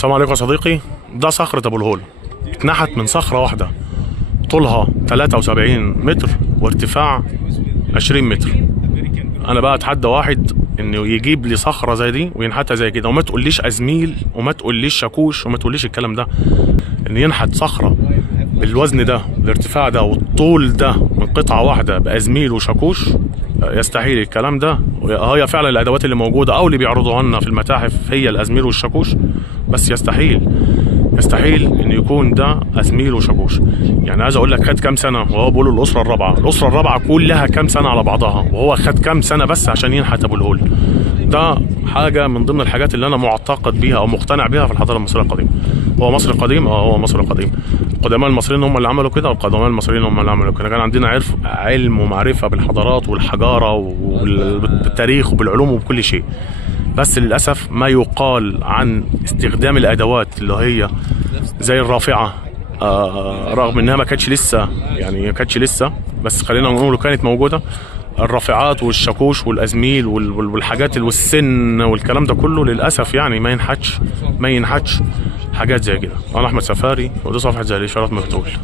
السلام عليكم يا صديقي. ده صخرة ابو الهول، اتنحت من صخرة واحدة طولها 73 متر وارتفاع 20 متر. انا بقى اتحدى واحد انه يجيب لي صخرة زي دي وينحتها زي كده، وما تقوليش ازميل وما تقوليش شاكوش وما تقوليش الكلام ده. ان ينحت صخرة بالوزن ده الارتفاع ده والطول ده من قطعة واحدة بازميل وشاكوش، يستحيل الكلام ده. هي فعلا الادوات اللي موجودة او اللي بيعرضوها لنا في المتاحف هي الازميل والشاكوش، بس يستحيل ان يكون ده ازميل وشاكوش. يعني عايز اقول لك خد كام سنه وهو بيقول الاسره الرابعه كلها كام سنه على بعضها، وهو خد كام سنه بس عشان ينحت ابو الهول. ده حاجه من ضمن الحاجات اللي انا معتقد بيها او مقتنع بيها في الحضاره المصريه القديمه. هو مصر قديم، هو مصر قديم. القدماء المصريين هم اللي عملوا كده، والقدماء المصريين هم اللي عملوا كده. كان عندنا علم ومعرفه بالحضارات والحجاره وبالتاريخ وبالعلوم وبكل شيء، بس للأسف ما يقال عن استخدام الأدوات اللي هي زي الرافعة، رغم إنها ما كانتش لسه، بس خلينا نقول كانت موجودة. الرافعات والشاكوش والأزميل والحاجات والسن والكلام ده كله للأسف يعني ما ينحتش حاجات زي كده. أنا أحمد سفاري، ودي صفحة زي الإشارات مفتوح.